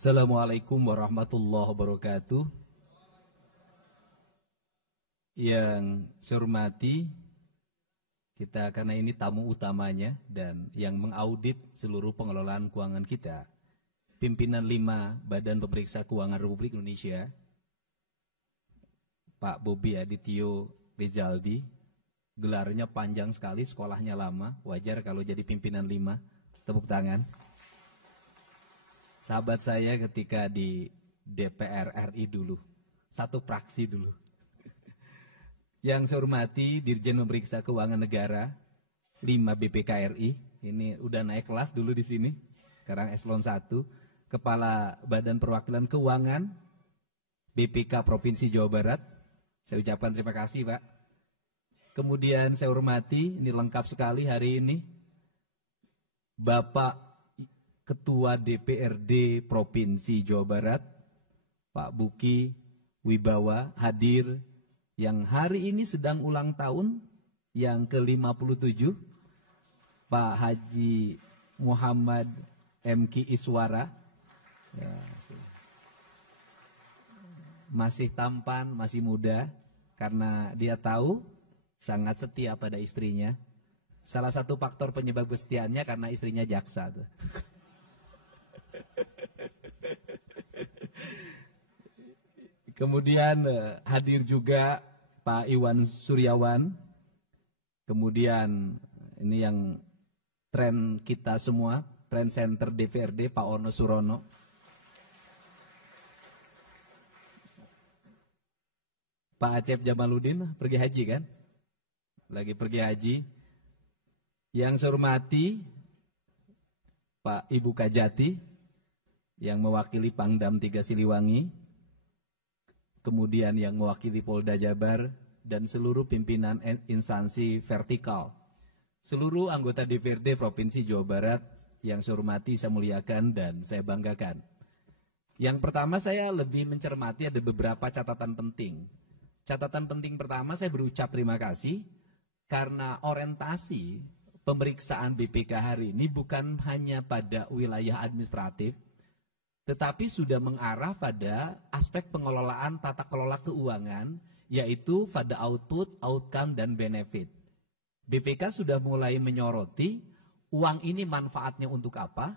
Assalamualaikum warahmatullahi wabarakatuh. Yang saya hormati, kita karena ini tamu utamanya dan yang mengaudit seluruh pengelolaan keuangan kita, pimpinan 5 Badan Pemeriksa Keuangan Republik Indonesia, Pak Bobi Adityo Rizaldi, gelarnya panjang sekali, sekolahnya lama, wajar kalau jadi pimpinan 5, tepuk tangan. Sahabat saya ketika di DPR RI dulu, satu praksi dulu. Yang saya hormati Dirjen Pemeriksa Keuangan Negara 5 BPKRI, ini udah naik kelas dulu di sini, sekarang eselon 1, Kepala Badan Perwakilan Keuangan BPK Provinsi Jawa Barat, saya ucapkan terima kasih Pak. Kemudian saya hormati, ini lengkap sekali hari ini, Bapak Ketua DPRD Provinsi Jawa Barat, Pak Buki Wibawa hadir, yang hari ini sedang ulang tahun yang ke-57, Pak Haji Muhammad MK Iswara, ya, masih tampan, masih muda, karena dia tahu sangat setia pada istrinya. Salah satu faktor penyebab kesetiaannya karena istrinya jaksa tuh. Kemudian hadir juga Pak Iwan Suryawan. Kemudian ini yang tren kita semua, tren center DPRD Pak Ono Surono. Pak Acep Jamaludin pergi haji kan? Lagi pergi haji. Yang saya hormati Pak Ibu Kajati yang mewakili Pangdam 3 Siliwangi. Kemudian yang mewakili Polda Jabar dan seluruh pimpinan instansi vertikal. Seluruh anggota DPRD Provinsi Jawa Barat yang saya hormati, saya muliakan, dan saya banggakan. Yang pertama saya lebih mencermati ada beberapa catatan penting. Catatan penting pertama saya berucap terima kasih karena orientasi pemeriksaan BPK hari ini bukan hanya pada wilayah administratif, tetapi sudah mengarah pada aspek pengelolaan tata kelola keuangan, yaitu pada output, outcome, dan benefit. BPK sudah mulai menyoroti uang ini manfaatnya untuk apa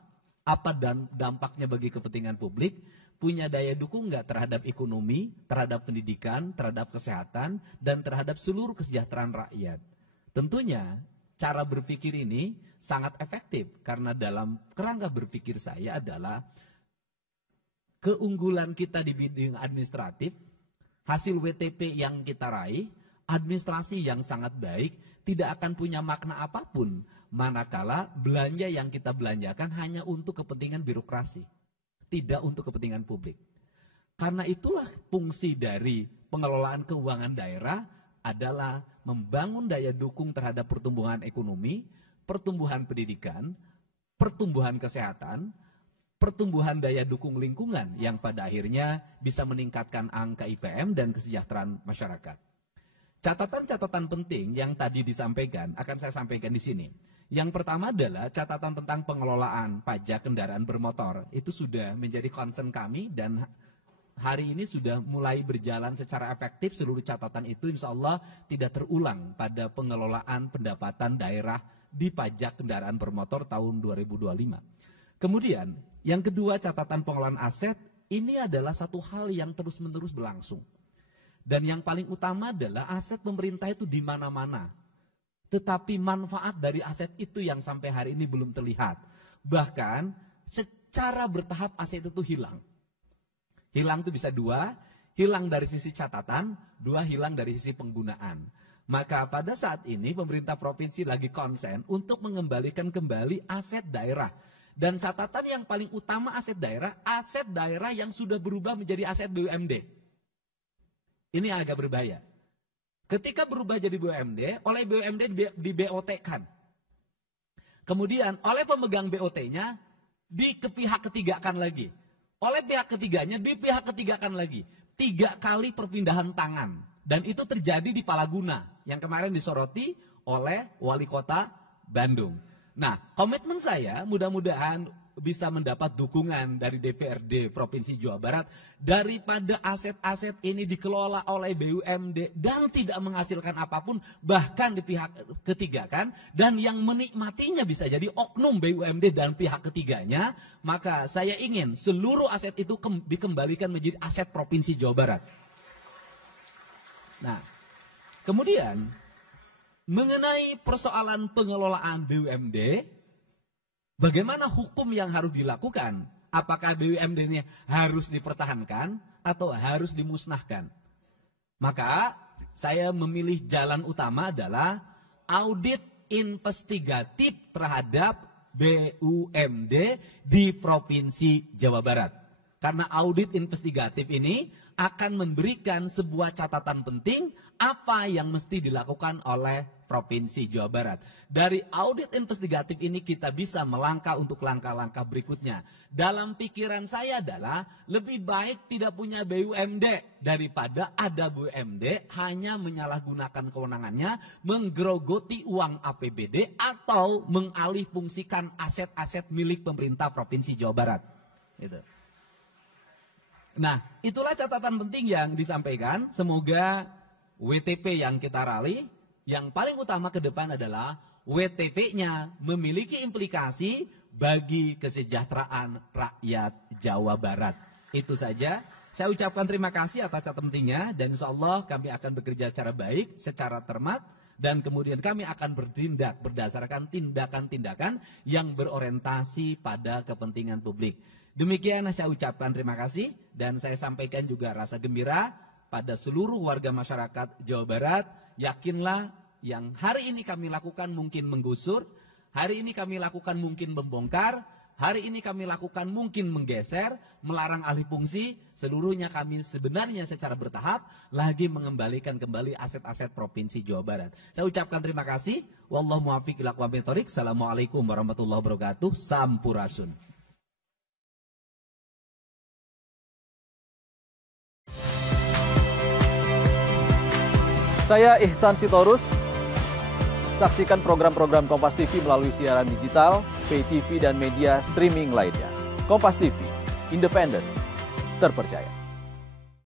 dan dampaknya bagi kepentingan publik, punya daya dukung nggak terhadap ekonomi, terhadap pendidikan, terhadap kesehatan, dan terhadap seluruh kesejahteraan rakyat. Tentunya cara berpikir ini sangat efektif karena dalam kerangka berpikir saya adalah keunggulan kita di bidang administratif, hasil WTP yang kita raih, administrasi yang sangat baik, tidak akan punya makna apapun manakala belanja yang kita belanjakan hanya untuk kepentingan birokrasi, tidak untuk kepentingan publik. Karena itulah fungsi dari pengelolaan keuangan daerah adalah membangun daya dukung terhadap pertumbuhan ekonomi, pertumbuhan pendidikan, pertumbuhan kesehatan, pertumbuhan daya dukung lingkungan yang pada akhirnya bisa meningkatkan angka IPM dan kesejahteraan masyarakat. Catatan-catatan penting yang tadi disampaikan akan saya sampaikan di sini. Yang pertama adalah catatan tentang pengelolaan pajak kendaraan bermotor. Itu sudah menjadi concern kami dan hari ini sudah mulai berjalan secara efektif. Seluruh catatan itu insya Allah tidak terulang pada pengelolaan pendapatan daerah di pajak kendaraan bermotor tahun 2025. Kemudian, yang kedua, catatan pengelolaan aset, ini adalah satu hal yang terus-menerus berlangsung. Dan yang paling utama adalah aset pemerintah itu di mana-mana. Tetapi manfaat dari aset itu yang sampai hari ini belum terlihat. Bahkan secara bertahap aset itu hilang. Hilang itu bisa dua, hilang dari sisi catatan, dua hilang dari sisi penggunaan. Maka pada saat ini pemerintah provinsi lagi konsen untuk mengembalikan kembali aset daerah. Dan catatan yang paling utama aset daerah yang sudah berubah menjadi aset BUMD. Ini agak berbahaya. Ketika berubah jadi BUMD, oleh BUMD di BOT-kan. Kemudian oleh pemegang BOT-nya di pihak ketigakan lagi. Oleh pihak ketiganya di pihak ketigakan lagi. 3 kali perpindahan tangan. Dan itu terjadi di Palaguna yang kemarin disoroti oleh Wali Kota Bandung. Nah, komitmen saya mudah-mudahan bisa mendapat dukungan dari DPRD Provinsi Jawa Barat daripada aset-aset ini dikelola oleh BUMD dan tidak menghasilkan apapun, bahkan di pihak ketiga kan, dan yang menikmatinya bisa jadi oknum BUMD dan pihak ketiganya, maka saya ingin seluruh aset itu dikembalikan menjadi aset Provinsi Jawa Barat. Nah, kemudian mengenai persoalan pengelolaan BUMD, bagaimana hukum yang harus dilakukan? Apakah BUMD ini harus dipertahankan atau harus dimusnahkan? Maka saya memilih jalan utama adalah audit investigatif terhadap BUMD di Provinsi Jawa Barat. Karena audit investigatif ini akan memberikan sebuah catatan penting apa yang mesti dilakukan oleh Provinsi Jawa Barat. Dari audit investigatif ini kita bisa melangkah untuk langkah-langkah berikutnya. Dalam pikiran saya adalah lebih baik tidak punya BUMD daripada ada BUMD hanya menyalahgunakan kewenangannya, menggerogoti uang APBD atau mengalihfungsikan aset-aset milik pemerintah Provinsi Jawa Barat. Gitu. Nah, itulah catatan penting yang disampaikan. Semoga WTP yang kita raih, yang paling utama ke depan adalah WTP-nya memiliki implikasi bagi kesejahteraan rakyat Jawa Barat. Itu saja. Saya ucapkan terima kasih atas catatan pentingnya dan insya Allah kami akan bekerja secara baik, secara cermat, dan kemudian kami akan bertindak berdasarkan tindakan-tindakan yang berorientasi pada kepentingan publik. Demikian saya ucapkan terima kasih dan saya sampaikan juga rasa gembira pada seluruh warga masyarakat Jawa Barat. Yakinlah yang hari ini kami lakukan mungkin menggusur, hari ini kami lakukan mungkin membongkar, hari ini kami lakukan mungkin menggeser, melarang alih fungsi, seluruhnya kami sebenarnya secara bertahap lagi mengembalikan kembali aset-aset Provinsi Jawa Barat. Saya ucapkan terima kasih. Wallahu muwaffiq ila aqwamit thoriq. Assalamualaikum warahmatullahi wabarakatuh. Sampurasun. Saya Ihsan Sitorus. Saksikan program-program Kompas TV melalui siaran digital, pay TV, dan media streaming lainnya. Kompas TV, independen, terpercaya.